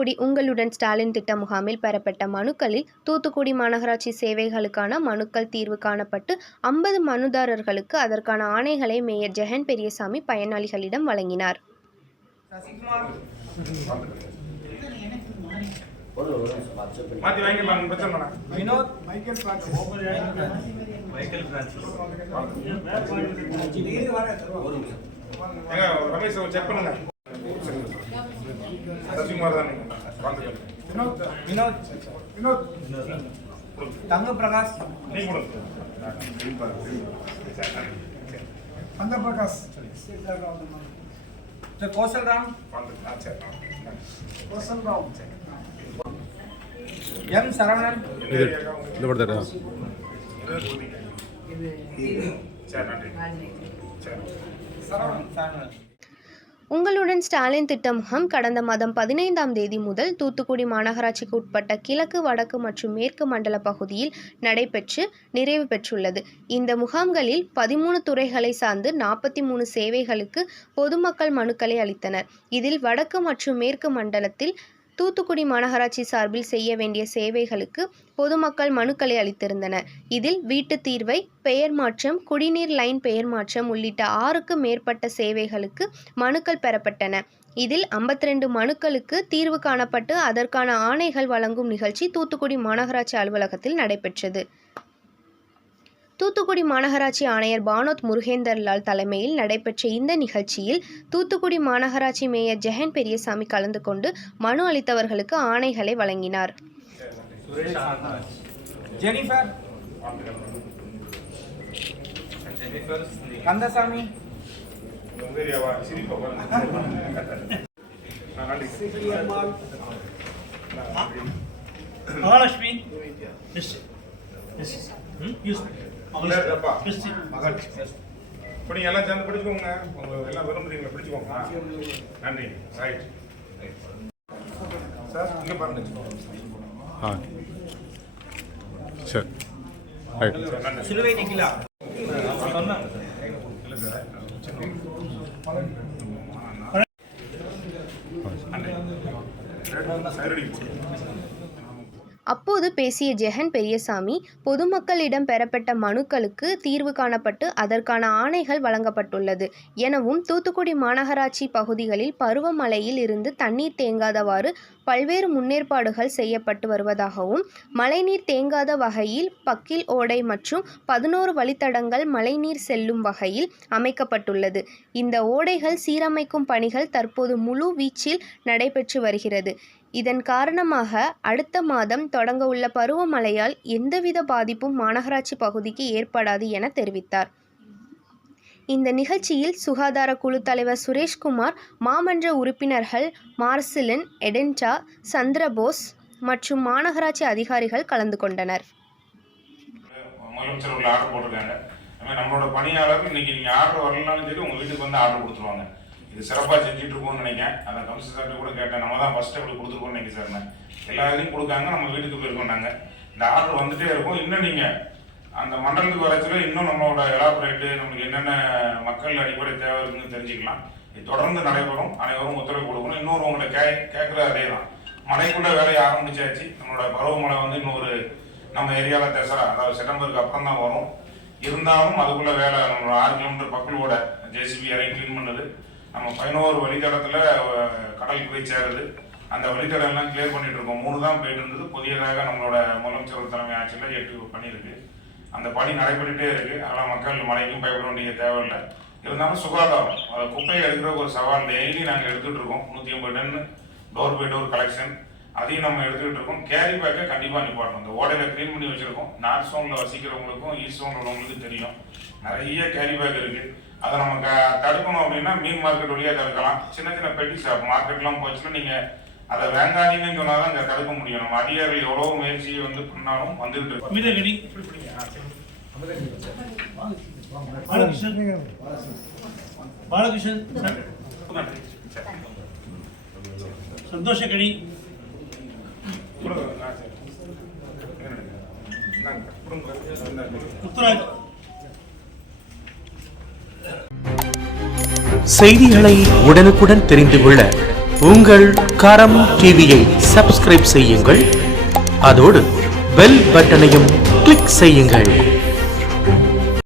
தூத்துக்குடி உங்களுடன் ஸ்டாலின் திட்ட முகாமில் பெறப்பட்ட மனுக்களில் தூத்துக்குடி மாநகராட்சி சேவைகளுக்கான மனுக்கள் தீர்வு காணப்பட்டு 50 மனுதாரர்களுக்கு அதற்கான ஆணைகளை மேயர் ஜெகன் பெரியசாமி பயனாளிகளிடம் வழங்கினார். तंग प्रकाश प्रकाश कौशल राम एम सरवणन உங்களுடன் ஸ்டாலின் திட்ட முகாம் கடந்த மாதம் 15ஆம் தேதி முதல் தூத்துக்குடி மாநகராட்சிக்கு உட்பட்ட கிழக்கு, வடக்கு மற்றும் மேற்கு மண்டல பகுதியில் நடைபெற்று நிறைவு பெற்றுள்ளது. இந்த முகாம்களில் 13 துறைகளை சார்ந்து 43 சேவைகளுக்கு பொதுமக்கள் மனுக்களை அளித்தனர். இதில் வடக்கு மற்றும் மேற்கு மண்டலத்தில் தூத்துக்குடி மாநகராட்சி சார்பில் செய்ய வேண்டிய சேவைகளுக்கு பொதுமக்கள் மனுக்களை அளித்திருந்தனர். இதில் வீட்டு தீர்வை, பெயர் மாற்றம், குடிநீர் லைன் பெயர் மாற்றம் உள்ளிட்ட 6க்கும் மேற்பட்ட சேவைகளுக்கு மனுக்கள் பெறப்பட்டன. இதில் 52 மனுக்களுக்கு தீர்வு காணப்பட்டு அதற்கான ஆணைகள் வழங்கும் நிகழ்ச்சி தூத்துக்குடி மாநகராட்சி அலுவலகத்தில் நடைபெற்றது. தூத்துக்குடி மாநகராட்சி ஆணையர் பானோத் முருகேந்தர்லால் தலைமையில் நடைபெற்ற இந்த நிகழ்ச்சியில் தூத்துக்குடி மாநகராட்சி மேயர் ஜெகன் பெரியசாமி கலந்து கொண்டு மனு அளித்தவர்களுக்கு ஆணைகளை வழங்கினார். எல்லாம் சேர்ந்து பிடிச்சுக்கோங்க. எல்லாம் விரும்புறீங்களா? பிடிச்சுக்கோங்க. நன்றி. ரைட் சார், இங்கே பாருங்க. சரி, ரைட். சிலுவை நிக்கலாம். அப்போது பேசிய ஜெகன் பெரியசாமி, பொதுமக்களிடம் பெறப்பட்ட மனுக்களுக்கு தீர்வு காணப்பட்டு அதற்கான ஆணைகள் வழங்கப்பட்டுள்ளது எனவும், தூத்துக்குடி மாநகராட்சி பகுதிகளில் பருவமழையில் இருந்து தண்ணீர் தேங்காதவாறு பல்வேறு முன்னேற்பாடுகள் செய்யப்பட்டு வருவதாகவும், மழைநீர் தேங்காத வகையில் பக்கில் ஓடை மற்றும் 11 வழித்தடங்கள் மழைநீர் செல்லும் வகையில் அமைக்கப்பட்டுள்ளது. இந்த ஓடைகள் சீரமைக்கும் பணிகள் தற்போது முழு வீச்சில் நடைபெற்று வருகிறது. இதன் காரணமாக அடுத்த மாதம் தொடங்க உள்ள பருவமழையால் எந்தவித பாதிப்பும் மாநகராட்சி பகுதிக்கு ஏற்படாது என தெரிவித்தார். இந்த நிகழ்ச்சியில் சுகாதார குழு தலைவர் சுரேஷ்குமார், மாமன்ற உறுப்பினர்கள் மார்சிலின், எடென்டா, சந்திரபோஸ் மற்றும் மாநகராட்சி அதிகாரிகள் கலந்து கொண்டனர். நம்மளோட பணியாளர் இன்னைக்கு நீங்க ஆர்டர் வரலனாலும் சரி உங்க வீட்டுக்கு வந்து ஆர்டர் கொடுத்துருவாங்க. இது சிறப்பாக செஞ்சுட்டு இருக்கோம்னு நினைக்கிறேன். அதை கமிஷன் சார்ட்டு கூட கேட்டேன். நம்ம தான் ஃபர்ஸ்ட் அப்படி கொடுத்துருக்கோம்னு நினைக்கிறேன் சார். எல்லா இதையும் கொடுக்காங்க, நம்ம வீட்டுக்கு போயிருக்கோண்டாங்க. இந்த ஆர்டர் வந்துட்டே இருக்கும். இன்னும் நீங்கள் அந்த மண்டலத்துக்கு வரச்சுல இன்னும் நம்மளோட எலாபரேட்டு நம்மளுக்கு என்னென்ன மக்கள் அடிப்படை தேவை இருக்குன்னு தெரிஞ்சுக்கலாம். இது தொடர்ந்து நடைபெறும். அனைவரும் ஒத்துழைப்பு கொடுக்கணும். இன்னொரு உங்களை கேட்குறது அதே தான். மழைக்குள்ள வேலையை ஆரம்பிச்சாச்சு. நம்மளோட பருவமழை வந்து இன்னொரு நம்ம ஏரியாவில் தசரா, அதாவது செப்டம்பருக்கு அப்புறம் தான் வரும். இருந்தாலும் அதுக்குள்ள வேலை நம்மளோட 6 கிலோமீட்டர் பக்கலோட ஜேசிபி இறங்கி கிளீன் பண்ணுது. நம்ம 11 வழித்தடத்தில் கடலுக்கு போய் சேருது. அந்த வழித்தடம் எல்லாம் கிளியர் பண்ணிட்டு இருக்கோம். 3 தான் போயிட்டு இருந்தது. புதியதாக நம்மளோட முதலமைச்சர் தலைமை ஆட்சியில் 8 பண்ணியிருக்கு. அந்த பணி நடைபெற்றுட்டே இருக்கு. அதெல்லாம் மக்கள் மழைக்கும் பயப்பட வேண்டிய தேவையில்லை. இருந்தாலும் சுகாதாரம், குப்பையை எடுக்கிற ஒரு சவால் டெய்லி நாங்கள் எடுத்துகிட்டு இருக்கோம். 150 ton door by door collection, அதையும் நம்ம எடுத்துக்கிட்டு இருக்கோம். கேரி பேக்கை கண்டிப்பாக நிப்பாட்டணும். இந்த ஓடையில் க்ளீன் பண்ணி வச்சுருக்கோம். நார்த் சோனில் வசிக்கிறவங்களுக்கும் ஈஸ்ட் சோனில் உள்ளவங்களுக்கும் தெரியும். நிறைய கேரி பேக் இருக்குது. அதை நம்ம தடுக்கணும் அப்படின்னா மீன் மார்க்கெட் வழியாக தடுக்கலாம். சின்ன சின்ன பெட்டி ஷாப் மார்க்கெட்லாம் போச்சுன்னா நீங்கள் அதை வேண்டாதீங்கன்னு சொன்னால் தான் இங்கே தடுக்க முடியும். நம்ம அதிகாரிகள் எவ்வளோ முயற்சியை வந்து பண்ணாலும் வந்துட்டு இருக்கோம். பாலகிருஷ்ணன் சந்தோஷகணி முத்துராஜ். செய்திகளை உடனுக்குடன் தெரிந்து கொள்ள உங்கள் கரம் டிவியை சப்ஸ்கிரைப் செய்யுங்கள், அதோடு பெல் பட்டனையும் கிளிக் செய்யுங்கள்.